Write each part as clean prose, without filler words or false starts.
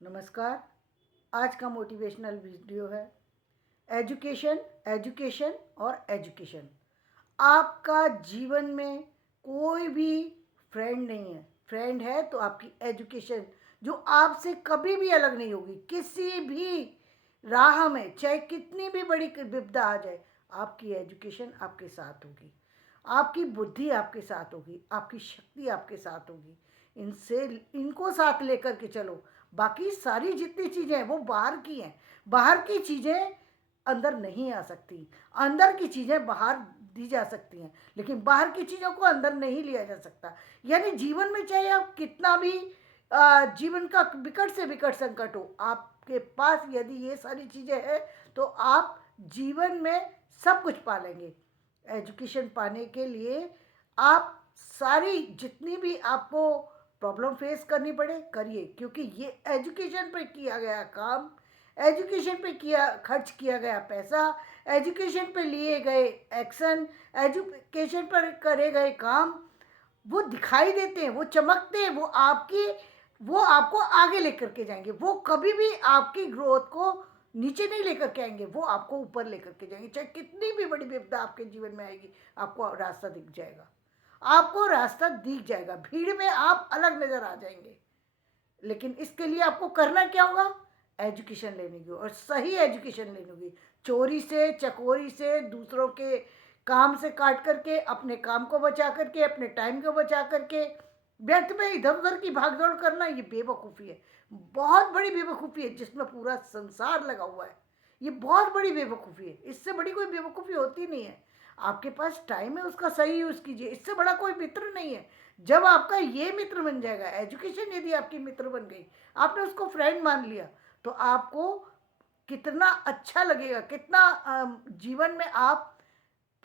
नमस्कार। आज का मोटिवेशनल वीडियो है एजुकेशन, एजुकेशन और एजुकेशन। आपका जीवन में कोई भी फ्रेंड नहीं है। फ्रेंड है तो आपकी एजुकेशन, जो आपसे कभी भी अलग नहीं होगी। किसी भी राह में चाहे कितनी भी बड़ी विपदा आ जाए, आपकी एजुकेशन आपके साथ होगी, आपकी बुद्धि आपके साथ होगी, आपकी शक्ति आपके साथ होगी। इनसे इनको साथ लेकर के चलो। बाकी सारी जितनी चीज़ें हैं वो बाहर की हैं। बाहर की चीज़ें अंदर नहीं आ सकती। अंदर की चीज़ें बाहर दी जा सकती हैं, लेकिन बाहर की चीज़ों को अंदर नहीं लिया जा सकता। यानी जीवन में चाहे आप कितना भी जीवन का विकट से विकट संकट हो, आपके पास यदि ये सारी चीज़ें हैं तो आप जीवन में सब कुछ पा लेंगे। एजुकेशन पाने के लिए आप सारी जितनी भी आपको प्रॉब्लम फेस करनी पड़े करिए, क्योंकि ये एजुकेशन पे किया गया काम, एजुकेशन पे खर्च किया गया पैसा, एजुकेशन पे लिए गए एक्शन, एजुकेशन पर करे गए काम, वो दिखाई देते हैं, वो चमकते हैं, वो आपको आगे लेकर के जाएंगे। वो कभी भी आपकी ग्रोथ को नीचे नहीं लेकर के आएंगे, वो आपको ऊपर लेकर के जाएंगे। चाहे कितनी भी बड़ी विपदा आपके जीवन में आएगी, आपको रास्ता दिख जाएगा। आपको रास्ता दिख जाएगा, भीड़ में आप अलग नजर आ जाएंगे। लेकिन इसके लिए आपको करना क्या होगा? एजुकेशन लेने की, और सही एजुकेशन लेनी होगी। चोरी से, चकोरी से, दूसरों के काम से काट करके, अपने काम को बचा करके, अपने टाइम को बचा करके व्यर्थ में इधर उधर की भागदौड़ करना, ये बेवकूफ़ी है। बहुत बड़ी बेवकूफ़ी है, जिसमें पूरा संसार लगा हुआ है। ये बहुत बड़ी बेवकूफ़ी है। इससे बड़ी कोई बेवकूफ़ी होती नहीं है। आपके पास टाइम है, उसका सही यूज़ कीजिए। इससे बड़ा कोई मित्र नहीं है। जब आपका ये मित्र बन जाएगा, एजुकेशन यदि आपकी मित्र बन गई, आपने उसको फ्रेंड मान लिया, तो आपको कितना अच्छा लगेगा, कितना जीवन में आप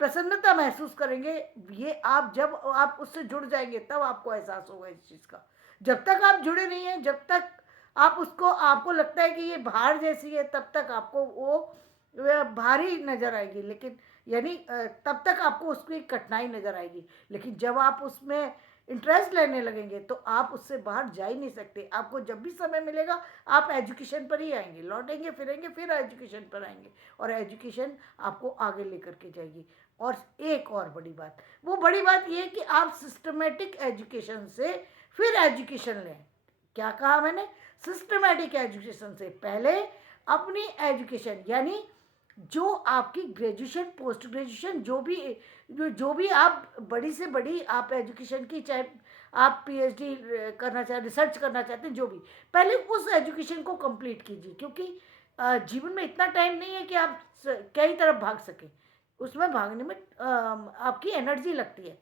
प्रसन्नता महसूस करेंगे। ये आप जब आप उससे जुड़ जाएंगे तब आपको एहसास होगा इस चीज़ का। जब तक आप जुड़े नहीं हैं, जब तक आप उसको आपको लगता है कि ये भार जैसी है, तब तक आपको वो भारी नज़र आएगी। लेकिन यानी तब तक आपको उसकी कठिनाई नज़र आएगी। लेकिन जब आप उसमें इंटरेस्ट लेने लगेंगे तो आप उससे बाहर जा ही नहीं सकते। आपको जब भी समय मिलेगा आप एजुकेशन पर ही आएंगे, लौटेंगे फिरेंगे फिर एजुकेशन पर आएंगे, और एजुकेशन आपको आगे लेकर के जाएगी। और एक और बड़ी बात, वो बड़ी बात ये है कि आप सिस्टमेटिक एजुकेशन से फिर एजुकेशन लें। क्या कहा मैंने? सिस्टमेटिक एजुकेशन से पहले अपनी एजुकेशन, यानी जो आपकी ग्रेजुएशन, पोस्ट ग्रेजुएशन, जो भी आप बड़ी से बड़ी आप एजुकेशन की, चाहे आप पीएचडी करना चाहते, रिसर्च करना चाहते हैं, जो भी, पहले उस एजुकेशन को कंप्लीट कीजिए। क्योंकि जीवन में इतना टाइम नहीं है कि आप कई तरफ भाग सकें। उसमें भागने में आपकी एनर्जी लगती है,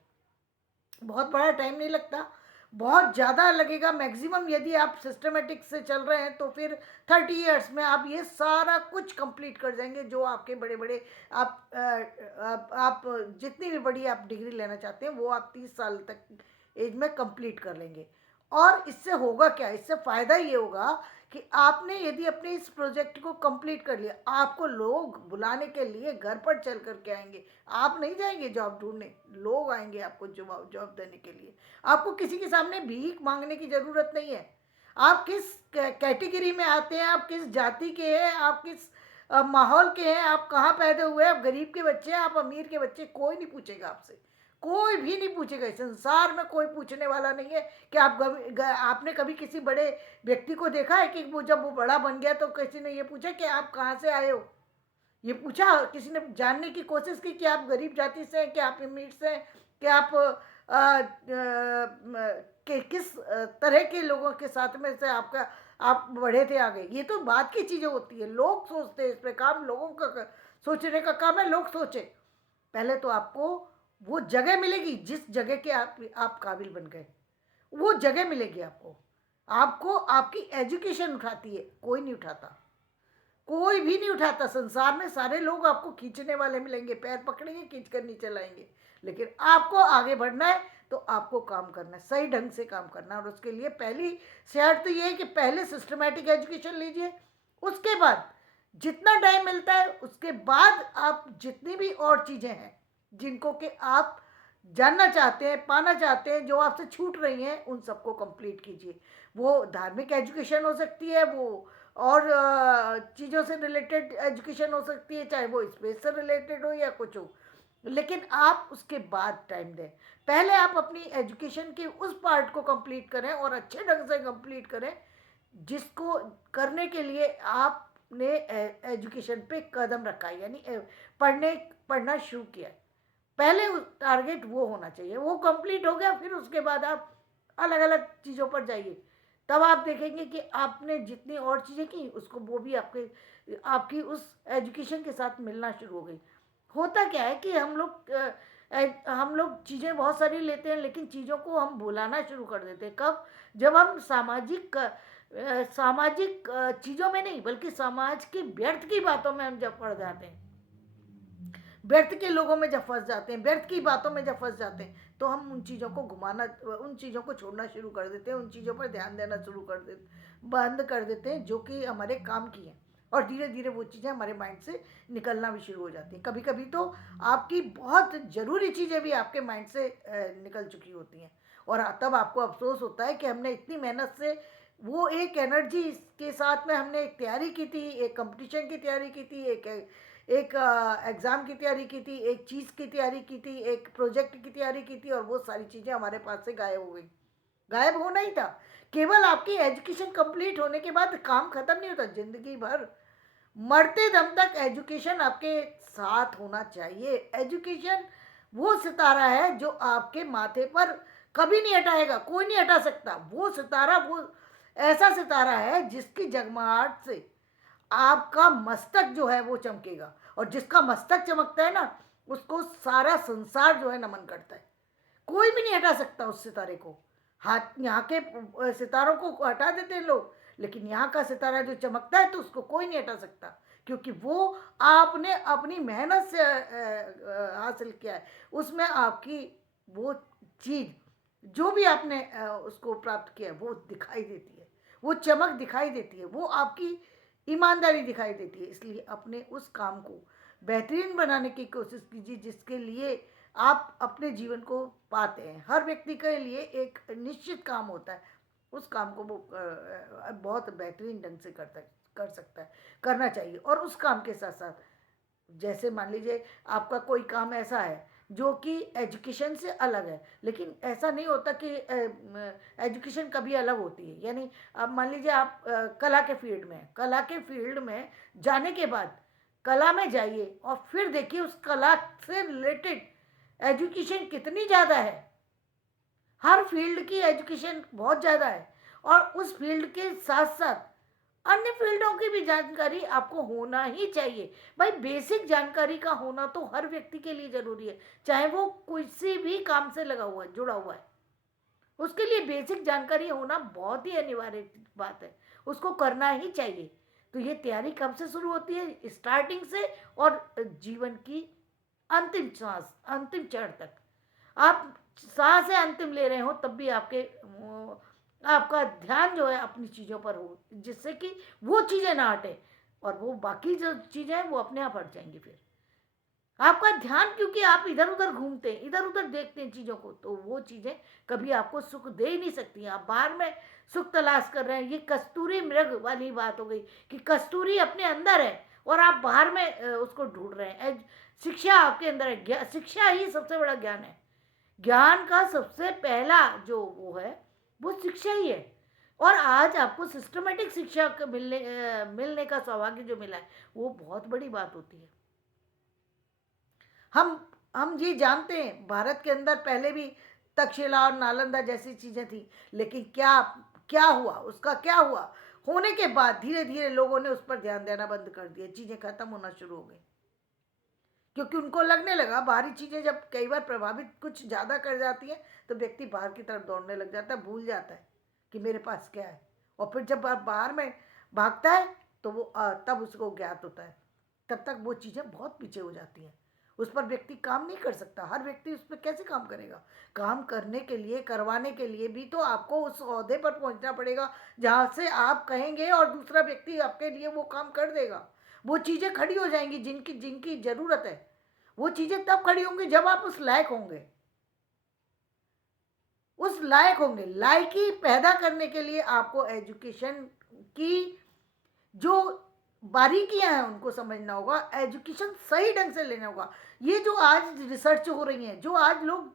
बहुत बड़ा टाइम नहीं लगता, बहुत ज़्यादा लगेगा। मैक्सिमम यदि आप सिस्टमेटिक से चल रहे हैं तो फिर 30 ईयर्स में आप ये सारा कुछ कंप्लीट कर जाएंगे, जो आपके बड़े बड़े आप जितनी भी बड़ी आप डिग्री लेना चाहते हैं वो आप 30 साल तक एज में कंप्लीट कर लेंगे। और इससे होगा क्या? इससे फ़ायदा ये होगा कि आपने यदि अपने इस प्रोजेक्ट को कंप्लीट कर लिया, आपको लोग बुलाने के लिए घर पर चल कर के आएंगे। आप नहीं जाएंगे जॉब ढूंढने, लोग आएंगे आपको जॉब जॉब देने के लिए। आपको किसी के सामने भीख मांगने की ज़रूरत नहीं है। आप किस कैटेगरी में आते हैं, आप किस जाति के हैं, आप किस माहौल के हैं, आप कहाँ पैदा हुए हैं, आप गरीब के बच्चे हैं, आप अमीर के बच्चे, कोई नहीं पूछेगा आपसे। कोई भी नहीं पूछेगा। इस संसार में कोई पूछने वाला नहीं है कि आपने कभी किसी बड़े व्यक्ति को देखा है कि वो जब वो बड़ा बन गया तो किसी ने ये पूछा कि आप कहाँ से आए हो? ये पूछा किसी ने? जानने की कोशिश की कि आप गरीब जाति से हैं, कि आप अमीर से हैं, कि आप कि किस तरह के लोगों के साथ में से आप बढ़े थे आगे। ये तो बात की चीज़ें होती है। लोग सोचते हैं, इस पे काम लोगों का, सोचने का काम है, लोग सोचे। पहले तो आपको वो जगह मिलेगी जिस जगह के आप काबिल बन गए, वो जगह मिलेगी आपको। आपको आपकी एजुकेशन उठाती है, कोई नहीं उठाता। कोई भी नहीं उठाता। संसार में सारे लोग आपको खींचने वाले मिलेंगे, पैर पकड़ेंगे, खींच कर नीचे लाएंगे। लेकिन आपको आगे बढ़ना है तो आपको काम करना है, सही ढंग से काम करना है। और उसके लिए पहली शर्त तो ये है कि पहले सिस्टमेटिक एजुकेशन लीजिए। उसके बाद जितना टाइम मिलता है, उसके बाद आप जितनी भी और चीज़ें हैं जिनको कि आप जानना चाहते हैं, पाना चाहते हैं, जो आपसे छूट रही हैं, उन सबको कंप्लीट कीजिए। वो धार्मिक एजुकेशन हो सकती है, वो और चीज़ों से रिलेटेड एजुकेशन हो सकती है, चाहे वो स्पेस से रिलेटेड हो या कुछ हो, लेकिन आप उसके बाद टाइम दें। पहले आप अपनी एजुकेशन के उस पार्ट को कंप्लीट करें और अच्छे ढंग से कंप्लीट करें, जिसको करने के लिए आपने एजुकेशन पे कदम रखा है, यानी पढ़ने पढ़ना शुरू किया है। पहले टारगेट वो होना चाहिए, वो कंप्लीट हो गया, फिर उसके बाद आप अलग अलग चीज़ों पर जाइए। तब आप देखेंगे कि आपने जितनी और चीज़ें की उसको वो भी आपके आपकी उस एजुकेशन के साथ मिलना शुरू हो गई। होता क्या है कि हम लोग चीज़ें बहुत सारी लेते हैं, लेकिन चीज़ों को हम भुलाना शुरू कर देते हैं। कब? जब हम सामाजिक चीज़ों में नहीं, बल्कि समाज की व्यर्थ की बातों में हम जब पड़ जाते हैं, व्यर्थ के लोगों में जब फंस जाते हैं, व्यर्थ की बातों में जब फंस जाते हैं, तो हम उन चीज़ों को उन चीज़ों को छोड़ना शुरू कर देते हैं, उन चीज़ों पर ध्यान देना शुरू कर देते, बंद कर देते हैं, जो कि हमारे काम की हैं। और धीरे धीरे वो चीज़ें हमारे माइंड से निकलना भी शुरू हो जाती हैं। कभी कभी तो आपकी बहुत ज़रूरी चीज़ें भी आपके माइंड से निकल चुकी होती हैं, और तब आपको अफसोस होता है कि हमने इतनी मेहनत से वो एक एनर्जी के साथ में हमने एक तैयारी की थी, एक कंपटीशन की तैयारी की थी, एक एक एग्ज़ाम की तैयारी की थी, एक चीज़ की तैयारी की थी, एक प्रोजेक्ट की तैयारी की थी, और वो सारी चीज़ें हमारे पास से गायब हो गई। गायब होना ही था। केवल आपकी एजुकेशन कंप्लीट होने के बाद काम खत्म नहीं होता, ज़िंदगी भर मरते दम तक एजुकेशन आपके साथ होना चाहिए। एजुकेशन वो सितारा है जो आपके माथे पर कभी नहीं हटाएगा, कोई नहीं हटा सकता। वो सितारा, वो ऐसा सितारा है जिसकी जगमगाहट से आपका मस्तक जो है वो चमकेगा, और जिसका मस्तक चमकता है ना, उसको सारा संसार जो है नमन करता है। कोई भी नहीं हटा सकता उस सितारे को। हाथ यहाँ के सितारों को हटा देते हैं लोग, लेकिन यहाँ का सितारा जो चमकता है तो उसको कोई नहीं हटा सकता, क्योंकि वो आपने अपनी मेहनत से हासिल किया है। उसमें आपकी वो चीज़ जो भी आपने उसको प्राप्त किया है वो दिखाई देती है, वो चमक दिखाई देती है, वो आपकी ईमानदारी दिखाई देती है। इसलिए अपने उस काम को बेहतरीन बनाने की कोशिश कीजिए, जिसके लिए आप अपने जीवन को पाते हैं। हर व्यक्ति के लिए एक निश्चित काम होता है, उस काम को वो बहुत बेहतरीन ढंग से कर सकता है, करना चाहिए। और उस काम के साथ साथ, जैसे मान लीजिए आपका कोई काम ऐसा है जो कि एजुकेशन से अलग है, लेकिन ऐसा नहीं होता कि एजुकेशन कभी अलग होती है। यानी अब मान लीजिए आप कला के फील्ड में हैं, कला के फील्ड में जाने के बाद कला में जाइए और फिर देखिए उस कला से रिलेटेड एजुकेशन कितनी ज़्यादा है। हर फील्ड की एजुकेशन बहुत ज़्यादा है, और उस फील्ड के साथ साथ अन्य फील्डों की भी जानकारी आपको होना ही चाहिए। भाई बेसिक जानकारी का होना तो हर व्यक्ति के लिए ज़रूरी है, चाहे वो किसी भी काम से लगा हुआ है, जुड़ा हुआ है। उसके लिए बेसिक जानकारी होना बहुत ही अनिवार्य बात है, उसको करना ही चाहिए। तो ये तैयारी कब से शुरू होती है? स्टार्टिंग से, और जीवन की अंतिम सांस, अंतिम क्षण तक। आप सांसें अंतिम ले रहे हो तब भी आपका ध्यान जो है अपनी चीज़ों पर हो, जिससे कि वो चीज़ें ना हटे, और वो बाकी जो चीज़ें हैं वो अपने आप हट जाएंगी। फिर आपका ध्यान, क्योंकि आप इधर उधर घूमते हैं, इधर उधर देखते हैं चीज़ों को, तो वो चीज़ें कभी आपको सुख दे ही नहीं सकती। आप बाहर में सुख तलाश कर रहे हैं, ये कस्तूरी मृग वाली बात हो गई कि कस्तूरी अपने अंदर है और आप बाहर में उसको ढूंढ रहे हैं। शिक्षा आपके अंदर है, शिक्षा ही सबसे बड़ा ज्ञान है। ज्ञान का सबसे पहला जो वो है, वो शिक्षा ही है। और आज आपको सिस्टमेटिक शिक्षा मिलने का सौभाग्य जो मिला है, वो बहुत बड़ी बात होती है। हम हम ये जानते हैं भारत के अंदर पहले भी तक्षशिला और नालंदा जैसी चीज़ें थी, लेकिन क्या क्या हुआ, उसका क्या हुआ? होने के बाद धीरे धीरे लोगों ने उस पर ध्यान देना बंद कर दिया, चीज़ें खत्म होना शुरू हो गई, क्योंकि उनको लगने लगा बाहरी चीज़ें जब कई बार प्रभावित कुछ ज़्यादा कर जाती हैं, तो व्यक्ति बाहर की तरफ दौड़ने लग जाता है, भूल जाता है कि मेरे पास क्या है। और फिर जब आप बाहर में भागता है तो वो तब उसको ज्ञात होता है। तब तक वो चीज़ें बहुत पीछे हो जाती हैं, उस पर व्यक्ति काम नहीं कर सकता। हर व्यक्ति उस पर कैसे काम करेगा? काम करने के लिए, करवाने के लिए भी तो आपको उस ओहदे पर पहुंचना पड़ेगा जहाँ से आप कहेंगे और दूसरा व्यक्ति आपके लिए वो काम कर देगा। वो चीज़ें खड़ी हो जाएंगी जिनकी जिनकी ज़रूरत है। वो चीज़ें तब खड़ी होंगी जब आप उस लायक होंगे। उस लायक होंगे। लायकी पैदा करने के लिए आपको एजुकेशन की जो बारीकियां हैं उनको समझना होगा, एजुकेशन सही ढंग से लेना होगा। ये जो आज रिसर्च हो रही है, जो आज लोग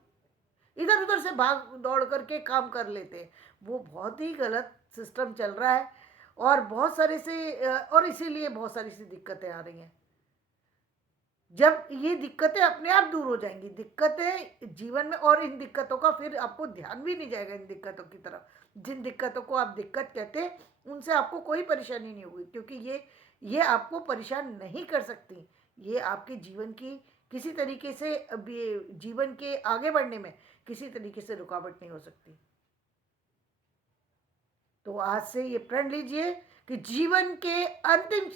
इधर उधर से भाग दौड़ करके काम कर लेते हैं, वो बहुत ही गलत सिस्टम चल रहा है। और बहुत सारे से और इसीलिए बहुत सारी सी दिक्कतें आ रही हैं। जब ये दिक्कतें अपने आप दूर हो जाएंगी, दिक्कतें जीवन में, और इन दिक्कतों का फिर आपको ध्यान भी नहीं जाएगा इन दिक्कतों की तरफ। जिन दिक्कतों को आप दिक्कत कहते हैं उनसे आपको कोई परेशानी नहीं होगी, क्योंकि ये आपको परेशान नहीं कर सकती। ये आपके जीवन की किसी तरीके से जीवन के आगे बढ़ने में किसी तरीके से रुकावट नहीं हो सकती। तो आज से ये प्रण लीजिए कि जीवन के अंतिम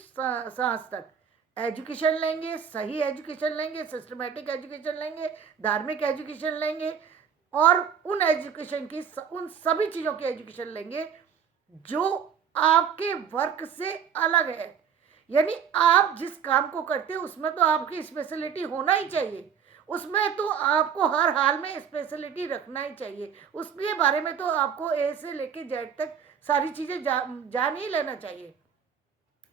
सांस तक एजुकेशन लेंगे, सही एजुकेशन लेंगे, सिस्टमेटिक एजुकेशन लेंगे, धार्मिक एजुकेशन लेंगे, और उन एजुकेशन की उन सभी चीज़ों की एजुकेशन लेंगे जो आपके वर्क से अलग है। यानी आप जिस काम को करते हैं उसमें तो आपकी स्पेशलिटी होना ही चाहिए, उसमें तो आपको हर हाल में स्पेशलिटी रखना ही चाहिए। उसके बारे में तो आपको ए से लेके जेड तक सारी चीज़ें जान ही लेना चाहिए।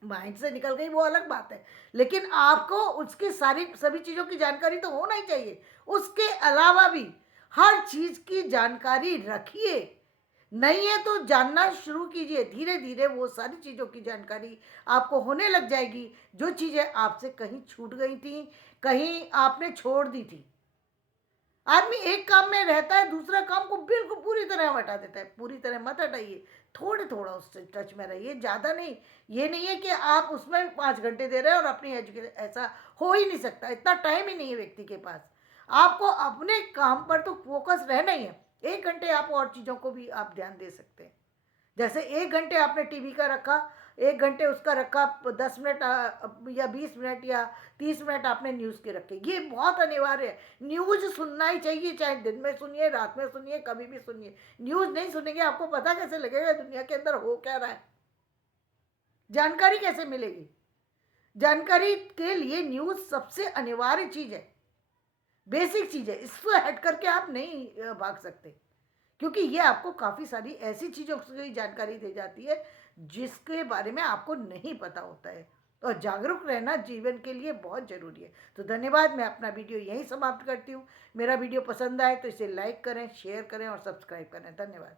माइंड से निकल गई वो अलग बात है, लेकिन आपको उसकी सारी सभी चीज़ों की जानकारी तो होना ही चाहिए। उसके अलावा भी हर चीज़ की जानकारी रखिए। नहीं है तो जानना शुरू कीजिए, धीरे धीरे वो सारी चीज़ों की जानकारी आपको होने लग जाएगी। जो चीज़ें आपसे कहीं छूट गई थी, कहीं आपने छोड़ दी थी। आदमी एक काम में रहता है, दूसरा काम को बिल्कुल पूरी तरह हटा देता है। पूरी तरह मत हटाइए, थोड़े थोड़ा उससे टच में रहिए, ज़्यादा नहीं। ये नहीं है कि आप उसमें 5 घंटे दे रहे हैं और अपनी एजुकेशन, ऐसा हो ही नहीं सकता, इतना टाइम ही नहीं है व्यक्ति के पास। आपको अपने काम पर तो फोकस रहना ही है। 1 घंटे आप और चीज़ों को भी आप ध्यान दे सकते हैं। जैसे 1 घंटे आपने टीवी का रखा, 1 घंटे उसका रखा, 10 मिनट या 20 मिनट या 30 मिनट आपने न्यूज़ के रखे। ये बहुत अनिवार्य है। न्यूज़ सुनना ही चाहिए, चाहे दिन में सुनिए, रात में सुनिए, कभी भी सुनिए। न्यूज़ नहीं सुनेंगे आपको पता कैसे लगेगा दुनिया के अंदर हो क्या रहा है, जानकारी कैसे मिलेगी। जानकारी के लिए न्यूज़ सबसे अनिवार्य चीज़ है, बेसिक चीज़ है। इसको हट करके आप नहीं भाग सकते, क्योंकि ये आपको काफ़ी सारी ऐसी चीज़ों की जानकारी दे जाती है जिसके बारे में आपको नहीं पता होता है। और जागरूक रहना जीवन के लिए बहुत ज़रूरी है। तो धन्यवाद, मैं अपना वीडियो यहीं समाप्त करती हूँ। मेरा वीडियो पसंद आए तो इसे लाइक करें, शेयर करें और सब्सक्राइब करें। धन्यवाद।